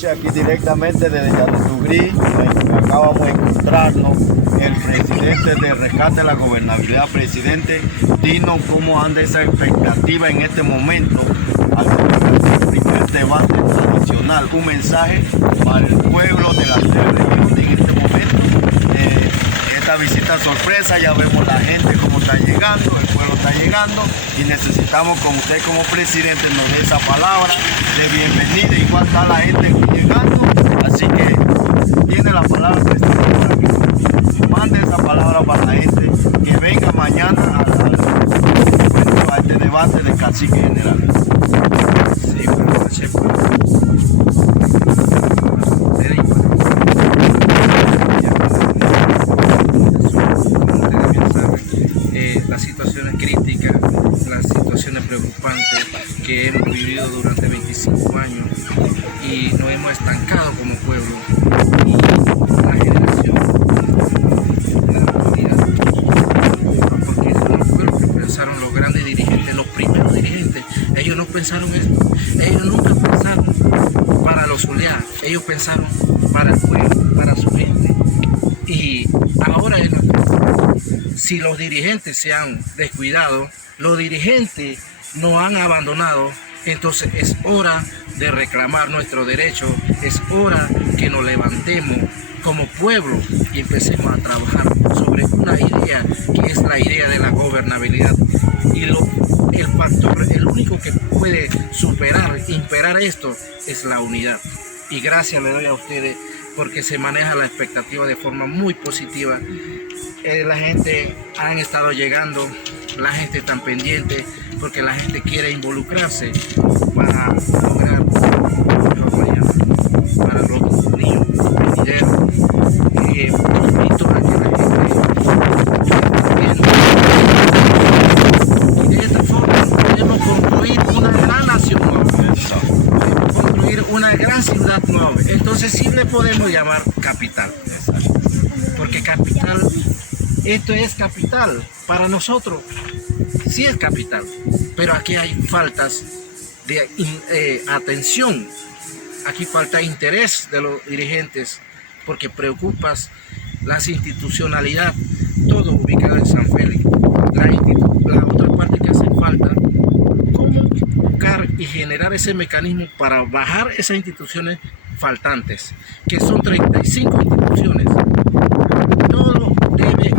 noche aquí directamente desde Yanutugrí. Acabamos de encontrarnos el presidente de Rescate de la Gobernabilidad. Presidente, dinos cómo anda esa expectativa en este momento al primer debate nacional. Un mensaje para el pueblo de la región en este momento. Esta visita sorpresa, ya vemos la gente cómo está llegando, el pueblo está llegando y necesitamos con usted como presidente nos dé esa palabra de bienvenida. Igual está la gente aquí llegando, así que tiene la palabra presidente. Mande esa palabra para la gente que venga mañana a este debate de cacique general. Sí, buenas noches. Las situaciones críticas, las situaciones preocupantes que hemos vivido durante 25 años y nos hemos estancado como pueblo. Y la generación de la actualidad, porque no fue lo que pensaron los grandes dirigentes, los primeros dirigentes. Ellos no pensaron esto, ellos nunca pensaron para los Zulia, ellos pensaron para el pueblo, para su gente. Y ahora si los dirigentes se han descuidado, los dirigentes nos han abandonado, entonces es hora de reclamar nuestro derecho, es hora que nos levantemos como pueblo y empecemos a trabajar sobre una idea que es la idea de la gobernabilidad. Y el único que puede imperar esto es la unidad. Y gracias le doy a ustedes porque se maneja la expectativa de forma muy positiva. La gente han estado llegando, la gente está pendiente porque la gente quiere involucrarse para lograr mañana para los niños venideros. Invito a que la gente y de esta forma podemos construir una gran nación nueva, construir una gran ciudad nueva. Entonces sí le podemos llamar capital, porque capital, esto es capital para nosotros, sí es capital, pero aquí hay faltas de atención, aquí falta interés de los dirigentes porque preocupas las institucionalidad, todo ubicado en San Félix. La otra parte que hace falta, cómo buscar y generar ese mecanismo para bajar esas instituciones faltantes, que son 35 instituciones. Todo debe